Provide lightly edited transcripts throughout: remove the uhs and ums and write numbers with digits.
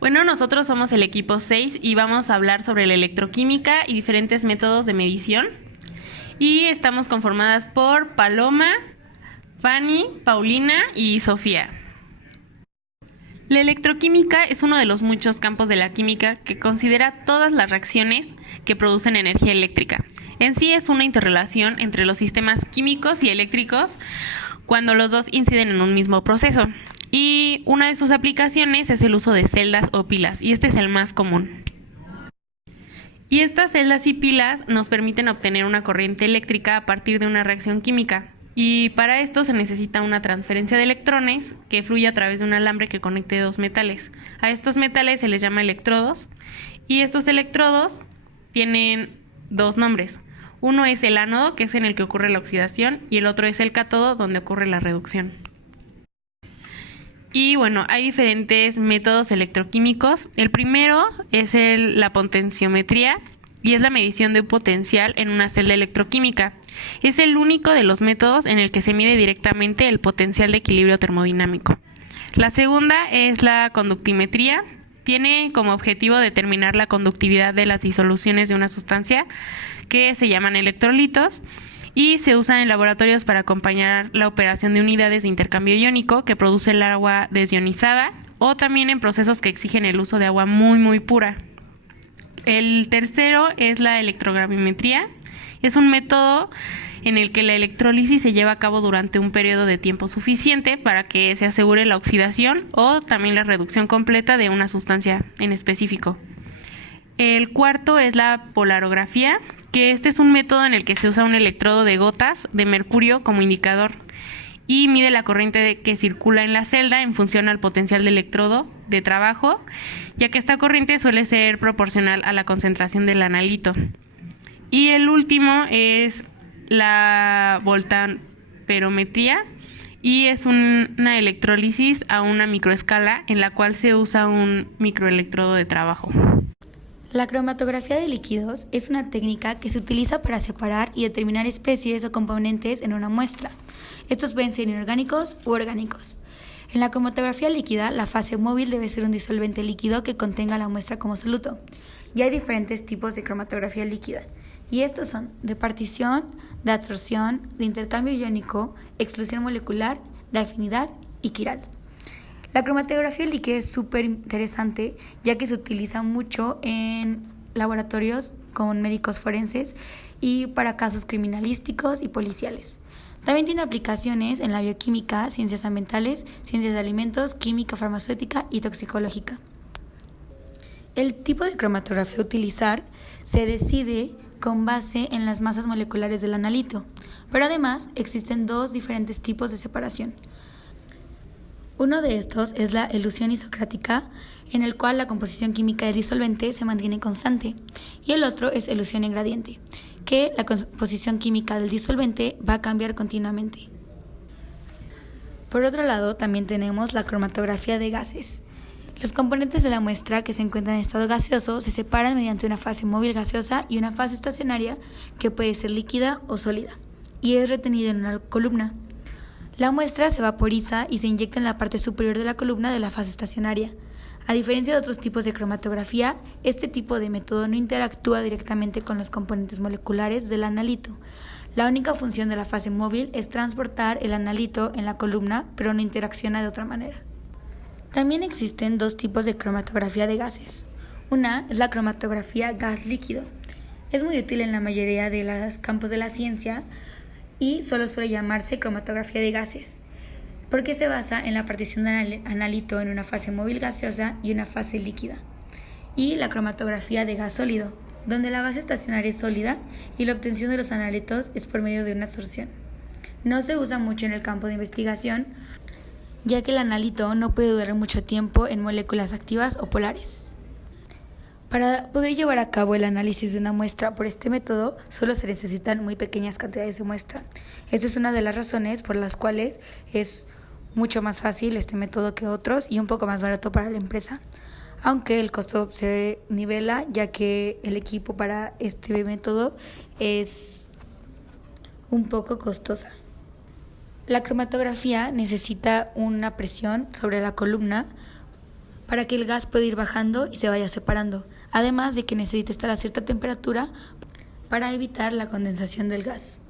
Bueno, nosotros somos el equipo 6 y vamos a hablar sobre la electroquímica y diferentes métodos de medición. Y estamos conformadas por Paloma, Fanny, Paulina y Sofía. La electroquímica es uno de los muchos campos de la química que considera todas las reacciones que producen energía eléctrica. En sí es una interrelación entre los sistemas químicos y eléctricos cuando los dos inciden en un mismo proceso. Y una de sus aplicaciones es el uso de celdas o pilas, y este es el más común. Y estas celdas y pilas nos permiten obtener una corriente eléctrica a partir de una reacción química. Y para esto se necesita una transferencia de electrones que fluye a través de un alambre que conecte dos metales. A estos metales se les llama electrodos, y estos electrodos tienen dos nombres. Uno es el ánodo, que es en el que ocurre la oxidación, y el otro es el cátodo, donde ocurre la reducción. Y bueno, hay diferentes métodos electroquímicos. El primero es la potenciometría y es la medición de un potencial en una celda electroquímica. Es el único de los métodos en el que se mide directamente el potencial de equilibrio termodinámico. La segunda es la conductimetría. Tiene como objetivo determinar la conductividad de las disoluciones de una sustancia que se llaman electrolitos, y se usa en laboratorios para acompañar la operación de unidades de intercambio iónico que produce el agua desionizada, o también en procesos que exigen el uso de agua muy pura. El tercero es la electrogravimetría. Es un método en el que la electrólisis se lleva a cabo durante un periodo de tiempo suficiente para que se asegure la oxidación o también la reducción completa de una sustancia en específico. El cuarto es la polarografía, que este es un método en el que se usa un electrodo de gotas de mercurio como indicador y mide la corriente que circula en la celda en función al potencial del electrodo de trabajo, ya que esta corriente suele ser proporcional a la concentración del analito. Y el último es la voltamperometría, y es una electrólisis a una microescala en la cual se usa un microelectrodo de trabajo. La cromatografía de líquidos es una técnica que se utiliza para separar y determinar especies o componentes en una muestra. Estos pueden ser inorgánicos u orgánicos. En la cromatografía líquida, la fase móvil debe ser un disolvente líquido que contenga la muestra como soluto. Y hay diferentes tipos de cromatografía líquida, y estos son de partición, de absorción, de intercambio iónico, exclusión molecular, de afinidad y quiral. La cromatografía líquida es súper interesante, ya que se utiliza mucho en laboratorios con médicos forenses y para casos criminalísticos y policiales. También tiene aplicaciones en la bioquímica, ciencias ambientales, ciencias de alimentos, química farmacéutica y toxicológica. El tipo de cromatografía a utilizar se decide con base en las masas moleculares del analito, pero además existen dos diferentes tipos de separación. Uno de estos es la elución isocrática, en el cual la composición química del disolvente se mantiene constante, y el otro es elución en gradiente, que la composición química del disolvente va a cambiar continuamente. Por otro lado, también tenemos la cromatografía de gases. Los componentes de la muestra que se encuentran en estado gaseoso se separan mediante una fase móvil gaseosa y una fase estacionaria que puede ser líquida o sólida, y es retenida en una columna. La muestra se vaporiza y se inyecta en la parte superior de la columna de la fase estacionaria. A diferencia de otros tipos de cromatografía, este tipo de método no interactúa directamente con los componentes moleculares del analito. La única función de la fase móvil es transportar el analito en la columna, pero no interacciona de otra manera. También existen dos tipos de cromatografía de gases. Una es la cromatografía gas líquido. Es muy útil en la mayoría de los campos de la ciencia, y solo suele llamarse cromatografía de gases, porque se basa en la partición del analito en una fase móvil gaseosa y una fase líquida. Y la cromatografía de gas sólido, donde la base estacionaria es sólida y la obtención de los analitos es por medio de una absorción. No se usa mucho en el campo de investigación, ya que el analito no puede durar mucho tiempo en moléculas activas o polares. Para poder llevar a cabo el análisis de una muestra por este método, solo se necesitan muy pequeñas cantidades de muestra. Esta es una de las razones por las cuales es mucho más fácil este método que otros y un poco más barato para la empresa, aunque el costo se nivela, ya que el equipo para este método es un poco costosa. La cromatografía necesita una presión sobre la columna para que el gas pueda ir bajando y se vaya separando, además de que necesita estar a cierta temperatura para evitar la condensación del gas.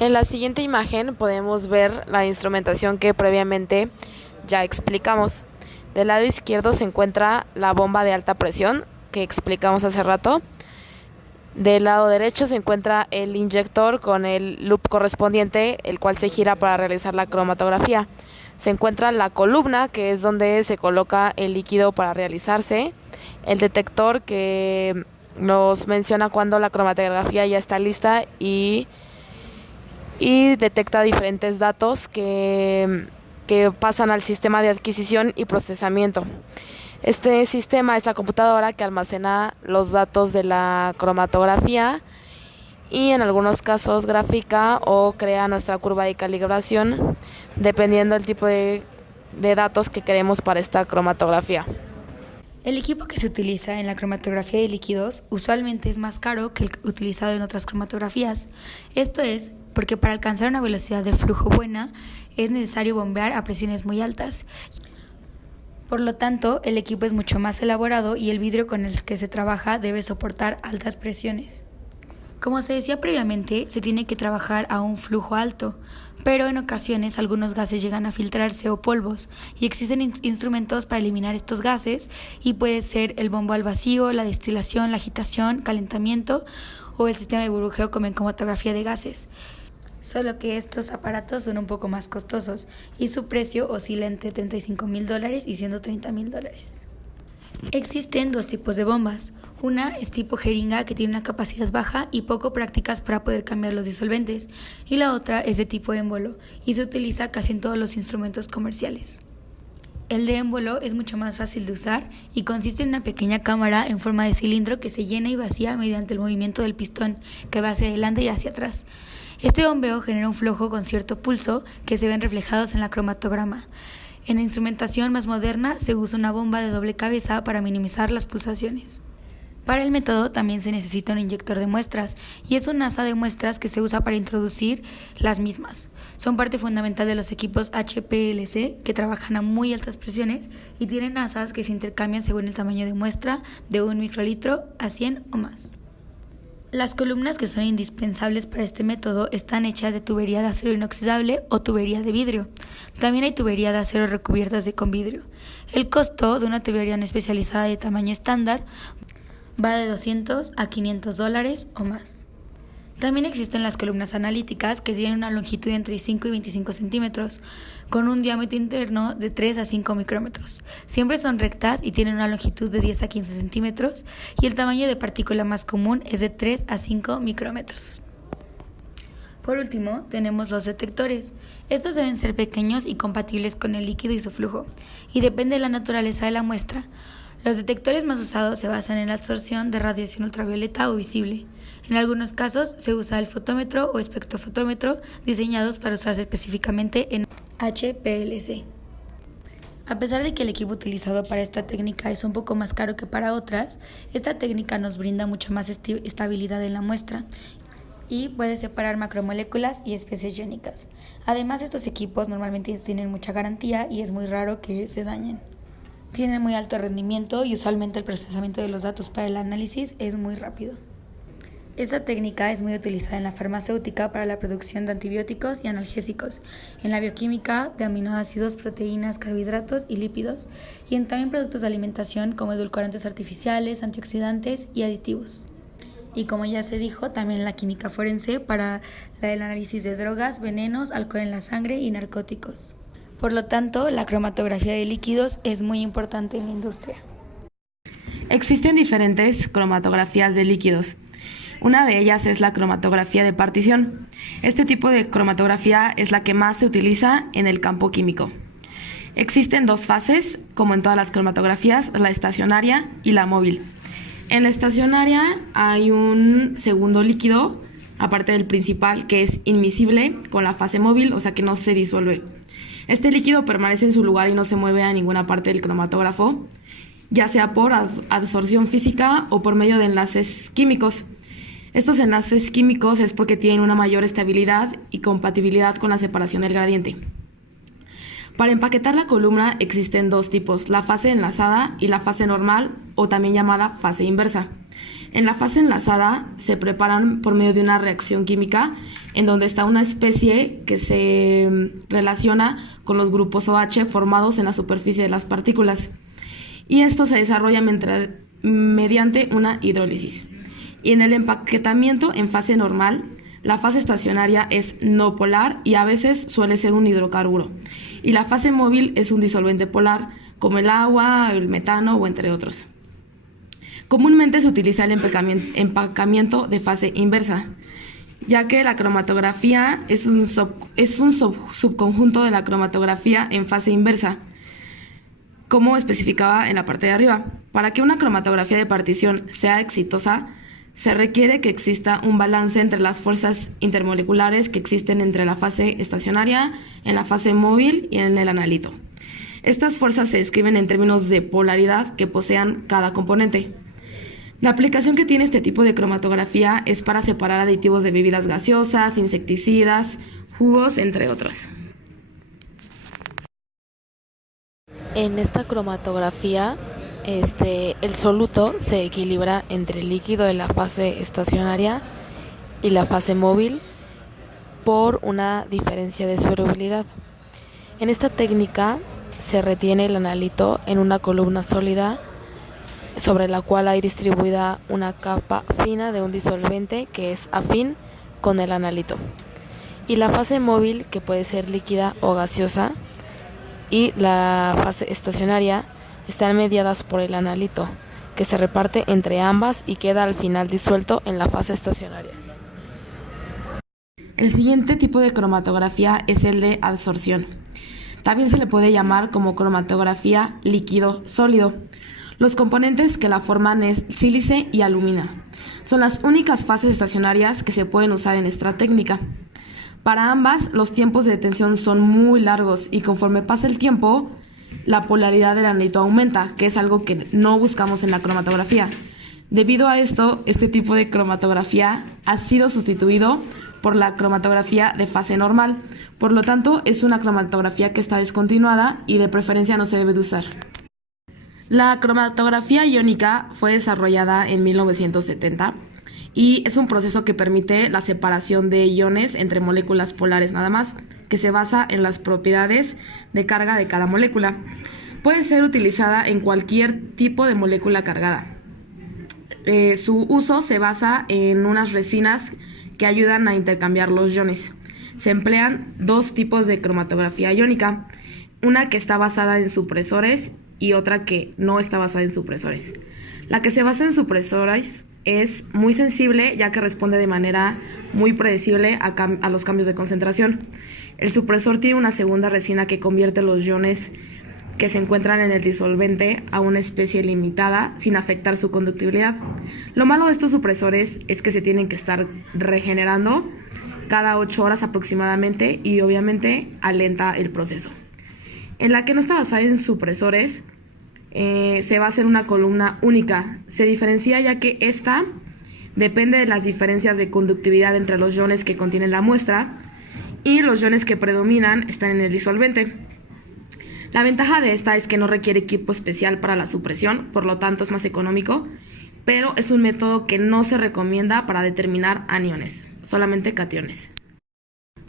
En la siguiente imagen podemos ver la instrumentación que previamente ya explicamos. Del lado izquierdo se encuentra la bomba de alta presión que explicamos hace rato. Del lado derecho se encuentra el inyector con el loop correspondiente, el cual se gira para realizar la cromatografía. Se encuentra la columna, que es donde se coloca el líquido para realizarse. El detector, que nos menciona cuando la cromatografía ya está lista y detecta diferentes datos que pasan al sistema de adquisición y procesamiento. Este sistema es la computadora que almacena los datos de la cromatografía y en algunos casos grafica o crea nuestra curva de calibración dependiendo del tipo de datos que queremos para esta cromatografía. El equipo que se utiliza en la cromatografía de líquidos usualmente es más caro que el utilizado en otras cromatografías. Esto es porque para alcanzar una velocidad de flujo buena es necesario bombear a presiones muy altas. Por lo tanto, el equipo es mucho más elaborado y el vidrio con el que se trabaja debe soportar altas presiones. Como se decía previamente, se tiene que trabajar a un flujo alto, pero en ocasiones algunos gases llegan a filtrarse o polvos y existen instrumentos para eliminar estos gases y puede ser el bombo al vacío, la destilación, la agitación, calentamiento o el sistema de burbujeo como en cromatografía de gases. Solo que estos aparatos son un poco más costosos y su precio oscila entre $35,000 y $130,000. Existen dos tipos de bombas. Una es tipo jeringa, que tiene una capacidad baja y poco prácticas para poder cambiar los disolventes, y la otra es de tipo émbolo y se utiliza casi en todos los instrumentos comerciales. El de émbolo es mucho más fácil de usar y consiste en una pequeña cámara en forma de cilindro que se llena y vacía mediante el movimiento del pistón que va hacia adelante y hacia atrás. Este bombeo genera un flujo con cierto pulso que se ven reflejados en la cromatograma. En la instrumentación más moderna se usa una bomba de doble cabeza para minimizar las pulsaciones. Para el método también se necesita un inyector de muestras y es un asa de muestras que se usa para introducir las mismas. Son parte fundamental de los equipos HPLC que trabajan a muy altas presiones y tienen asas que se intercambian según el tamaño de muestra de 1 microlitro a 100 o más. Las columnas que son indispensables para este método están hechas de tubería de acero inoxidable o tubería de vidrio. También hay tubería de acero recubiertas con vidrio. El costo de una tubería no especializada de tamaño estándar va de $200 a $500 o más. También existen las columnas analíticas que tienen una longitud entre 5 y 25 centímetros, con un diámetro interno de 3 a 5 micrómetros. Siempre son rectas y tienen una longitud de 10 a 15 centímetros y el tamaño de partícula más común es de 3 a 5 micrómetros. Por último, tenemos los detectores. Estos deben ser pequeños y compatibles con el líquido y su flujo, y depende de la naturaleza de la muestra. Los detectores más usados se basan en la absorción de radiación ultravioleta o visible. En algunos casos se usa el fotómetro o espectrofotómetro diseñados para usarse específicamente en HPLC. A pesar de que el equipo utilizado para esta técnica es un poco más caro que para otras, esta técnica nos brinda mucha más estabilidad en la muestra y puede separar macromoléculas y especies iónicas. Además, estos equipos normalmente tienen mucha garantía y es muy raro que se dañen. Tienen muy alto rendimiento y usualmente el procesamiento de los datos para el análisis es muy rápido. Esta técnica es muy utilizada en la farmacéutica para la producción de antibióticos y analgésicos, en la bioquímica de aminoácidos, proteínas, carbohidratos y lípidos, y en también productos de alimentación como edulcorantes artificiales, antioxidantes y aditivos. Y como ya se dijo, también en la química forense para el análisis de drogas, venenos, alcohol en la sangre y narcóticos. Por lo tanto, la cromatografía de líquidos es muy importante en la industria. Existen diferentes cromatografías de líquidos. Una de ellas es la cromatografía de partición. Este tipo de cromatografía es la que más se utiliza en el campo químico. Existen dos fases, como en todas las cromatografías, la estacionaria y la móvil. En la estacionaria hay un segundo líquido, aparte del principal, que es inmiscible con la fase móvil, o sea que no se disuelve. Este líquido permanece en su lugar y no se mueve a ninguna parte del cromatógrafo, ya sea por absorción física o por medio de enlaces químicos. Estos enlaces químicos es porque tienen una mayor estabilidad y compatibilidad con la separación del gradiente. Para empaquetar la columna existen dos tipos, la fase enlazada y la fase normal, o también llamada fase inversa. En la fase enlazada se preparan por medio de una reacción química en donde está una especie que se relaciona con los grupos OH formados en la superficie de las partículas. Y esto se desarrolla mediante una hidrólisis. Y en el empaquetamiento en fase normal, la fase estacionaria es no polar y a veces suele ser un hidrocarburo. Y la fase móvil es un disolvente polar, como el agua, el metano o entre otros. Comúnmente se utiliza el empacamiento de fase inversa, ya que la cromatografía es un subconjunto de la cromatografía en fase inversa, como especificaba en la parte de arriba. Para que una cromatografía de partición sea exitosa, se requiere que exista un balance entre las fuerzas intermoleculares que existen entre la fase estacionaria, en la fase móvil y en el analito. Estas fuerzas se describen en términos de polaridad que posean cada componente. La aplicación que tiene este tipo de cromatografía es para separar aditivos de bebidas gaseosas, insecticidas, jugos, entre otros. En esta cromatografía, el soluto se equilibra entre el líquido de la fase estacionaria y la fase móvil por una diferencia de solubilidad. En esta técnica se retiene el analito en una columna sólida sobre la cual hay distribuida una capa fina de un disolvente que es afín con el analito. Y la fase móvil, que puede ser líquida o gaseosa, y la fase estacionaria están mediadas por el analito, que se reparte entre ambas y queda al final disuelto en la fase estacionaria. El siguiente tipo de cromatografía es el de absorción. También se le puede llamar como cromatografía líquido-sólido. Los componentes que la forman es sílice y alúmina. Son las únicas fases estacionarias que se pueden usar en esta técnica. Para ambas, los tiempos de detención son muy largos y conforme pasa el tiempo, la polaridad del analito aumenta, que es algo que no buscamos en la cromatografía. Debido a esto, este tipo de cromatografía ha sido sustituido por la cromatografía de fase normal. Por lo tanto, es una cromatografía que está descontinuada y de preferencia no se debe de usar. La cromatografía iónica fue desarrollada en 1970 y es un proceso que permite la separación de iones entre moléculas polares nada más, que se basa en las propiedades de carga de cada molécula. Puede ser utilizada en cualquier tipo de molécula cargada. Su uso se basa en unas resinas que ayudan a intercambiar los iones. Se emplean dos tipos de cromatografía iónica, una que está basada en supresores y otra que no está basada en supresores. La que se basa en supresores es muy sensible, ya que responde de manera muy predecible a los cambios de concentración. El supresor tiene una segunda resina que convierte los iones que se encuentran en el disolvente a una especie limitada sin afectar su conductibilidad. Lo malo de estos supresores es que se tienen que estar regenerando cada 8 horas aproximadamente y obviamente alenta el proceso. En la que no está basada en supresores, se va a hacer una columna única. Se diferencia ya que esta depende de las diferencias de conductividad entre los iones que contienen la muestra y los iones que predominan están en el disolvente. La ventaja de esta es que no requiere equipo especial para la supresión, por lo tanto es más económico, pero es un método que no se recomienda para determinar aniones, solamente cationes.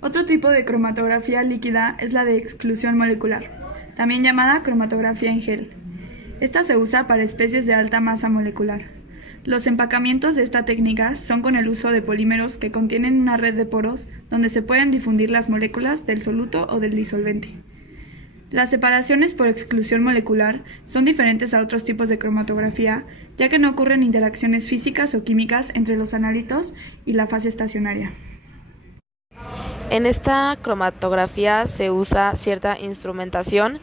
Otro tipo de cromatografía líquida es la de exclusión molecular, también llamada cromatografía en gel. Esta se usa para especies de alta masa molecular. Los empacamientos de esta técnica son con el uso de polímeros que contienen una red de poros donde se pueden difundir las moléculas del soluto o del disolvente. Las separaciones por exclusión molecular son diferentes a otros tipos de cromatografía, ya que no ocurren interacciones físicas o químicas entre los analitos y la fase estacionaria. En esta cromatografía se usa cierta instrumentación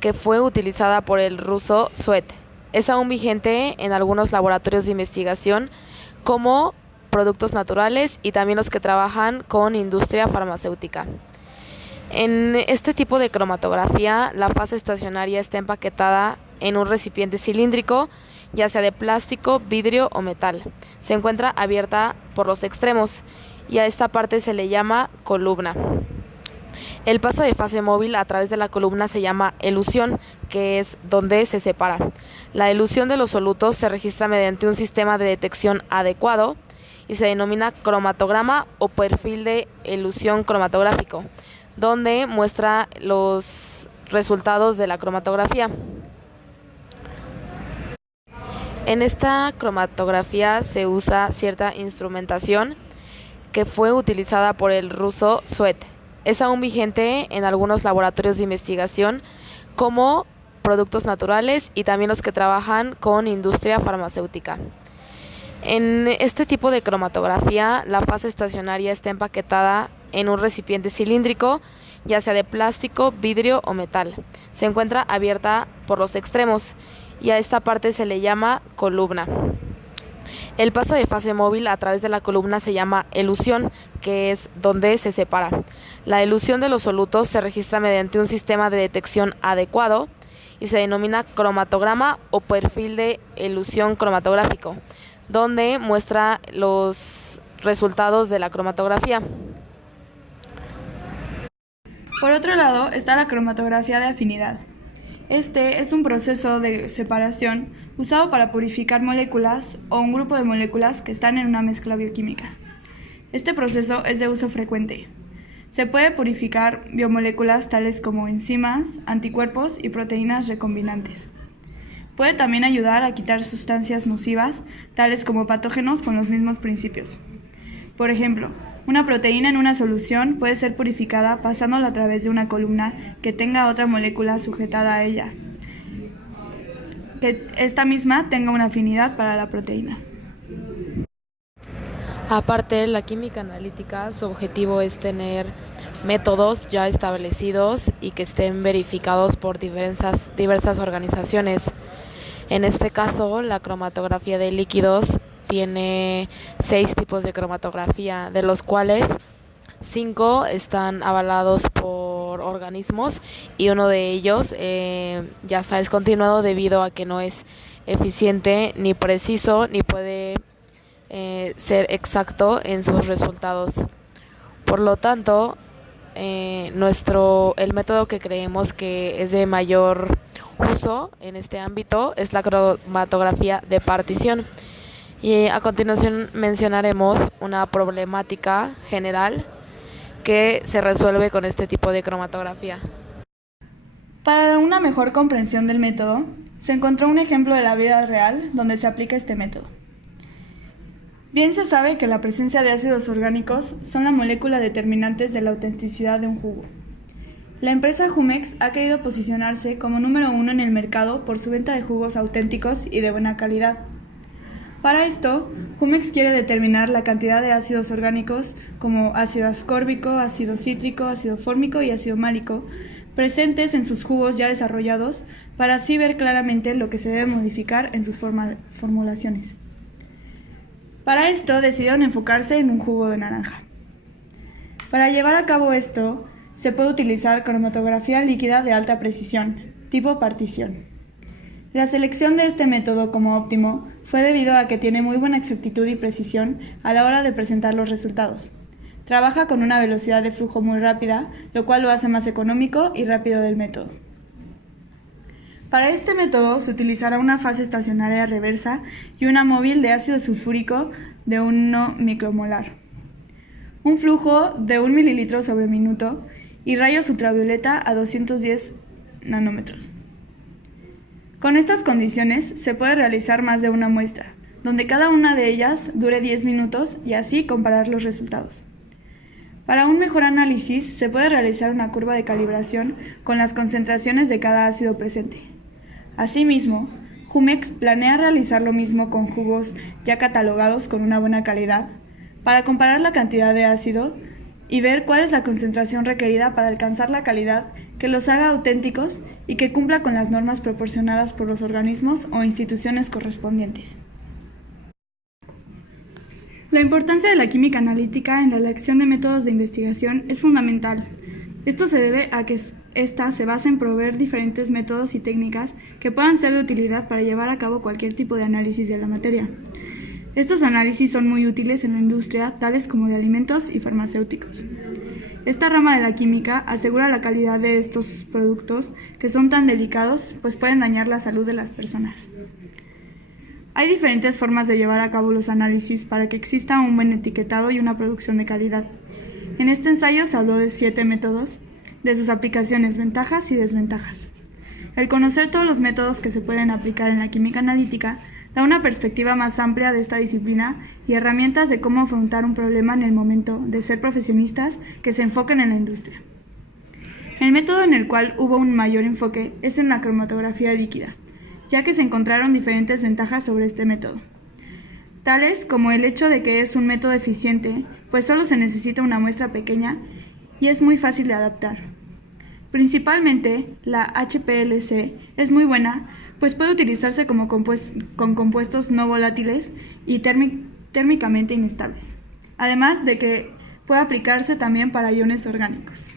que fue utilizada por el ruso Sweat. Es aún vigente en algunos laboratorios de investigación como productos naturales y también los que trabajan con industria farmacéutica. En este tipo de cromatografía, la fase estacionaria está empaquetada en un recipiente cilíndrico, ya sea de plástico, vidrio o metal. Se encuentra abierta por los extremos y a esta parte se le llama columna. El paso de fase móvil a través de la columna se llama elusión, que es donde se separa. La elusión de los solutos se registra mediante un sistema de detección adecuado y se denomina cromatograma o perfil de elusión cromatográfico, donde muestra los resultados de la cromatografía. En esta cromatografía se usa cierta instrumentación que fue utilizada por el ruso Sweat. Es aún vigente en algunos laboratorios de investigación como productos naturales y también los que trabajan con industria farmacéutica. En este tipo de cromatografía, la fase estacionaria está empaquetada en un recipiente cilíndrico, ya sea de plástico, vidrio o metal. Se encuentra abierta por los extremos y a esta parte se le llama columna. El paso de fase móvil a través de la columna se llama elusión, que es donde se separa. La elusión de los solutos se registra mediante un sistema de detección adecuado y se denomina cromatograma o perfil de elusión cromatográfico, donde muestra los resultados de la cromatografía. Por otro lado está la cromatografía de afinidad. Este es un proceso de separación usado para purificar moléculas o un grupo de moléculas que están en una mezcla bioquímica. Este proceso es de uso frecuente. Se puede purificar biomoléculas tales como enzimas, anticuerpos y proteínas recombinantes. Puede también ayudar a quitar sustancias nocivas, tales como patógenos con los mismos principios. Por ejemplo, una proteína en una solución puede ser purificada pasándola a través de una columna que tenga otra molécula sujetada a ella, que esta misma tenga una afinidad para la proteína. Aparte, la química analítica, su objetivo es tener métodos ya establecidos y que estén verificados por diversas organizaciones. En este caso, la cromatografía de líquidos tiene 6 tipos de cromatografía, de los cuales 5 están avalados por organismos y uno de ellos ya está descontinuado debido a que no es eficiente ni preciso ni puede ser exacto en sus resultados. Por lo tanto, el método que creemos que es de mayor uso en este ámbito es la cromatografía de partición. Y a continuación mencionaremos una problemática general que se resuelve con este tipo de cromatografía. Para una mejor comprensión del método, se encontró un ejemplo de la vida real donde se aplica este método. Bien se sabe que la presencia de ácidos orgánicos son la molécula determinantes de la autenticidad de un jugo. La empresa Jumex ha querido posicionarse como número 1 en el mercado por su venta de jugos auténticos y de buena calidad. Para esto, Jumex quiere determinar la cantidad de ácidos orgánicos como ácido ascórbico, ácido cítrico, ácido fórmico y ácido málico presentes en sus jugos ya desarrollados para así ver claramente lo que se debe modificar en sus formulaciones. Para esto decidieron enfocarse en un jugo de naranja. Para llevar a cabo esto, se puede utilizar cromatografía líquida de alta precisión, tipo partición. La selección de este método como óptimo fue debido a que tiene muy buena exactitud y precisión a la hora de presentar los resultados. Trabaja con una velocidad de flujo muy rápida, lo cual lo hace más económico y rápido del método. Para este método se utilizará una fase estacionaria reversa y una móvil de ácido sulfúrico de 1 micromolar, un flujo de 1 mililitro sobre minuto y rayos ultravioleta a 210 nanómetros. Con estas condiciones se puede realizar más de una muestra, donde cada una de ellas dure 10 minutos y así comparar los resultados. Para un mejor análisis se puede realizar una curva de calibración con las concentraciones de cada ácido presente. Asimismo, Jumex planea realizar lo mismo con jugos ya catalogados con una buena calidad, para comparar la cantidad de ácido y ver cuál es la concentración requerida para alcanzar la calidad que los haga auténticos y que cumpla con las normas proporcionadas por los organismos o instituciones correspondientes. La importancia de la química analítica en la elección de métodos de investigación es fundamental. Esto se debe a que ésta se basa en proveer diferentes métodos y técnicas que puedan ser de utilidad para llevar a cabo cualquier tipo de análisis de la materia. Estos análisis son muy útiles en la industria, tales como de alimentos y farmacéuticos. Esta rama de la química asegura la calidad de estos productos que son tan delicados, pues pueden dañar la salud de las personas. Hay diferentes formas de llevar a cabo los análisis para que exista un buen etiquetado y una producción de calidad. En este ensayo se habló de 7 métodos, de sus aplicaciones, ventajas y desventajas. El conocer todos los métodos que se pueden aplicar en la química analítica da una perspectiva más amplia de esta disciplina y herramientas de cómo afrontar un problema en el momento de ser profesionistas que se enfoquen en la industria. El método en el cual hubo un mayor enfoque es en la cromatografía líquida, ya que se encontraron diferentes ventajas sobre este método, tales como el hecho de que es un método eficiente, pues solo se necesita una muestra pequeña y es muy fácil de adaptar. Principalmente, la HPLC es muy buena, pues puede utilizarse con compuestos no volátiles y térmicamente inestables, además de que puede aplicarse también para iones orgánicos.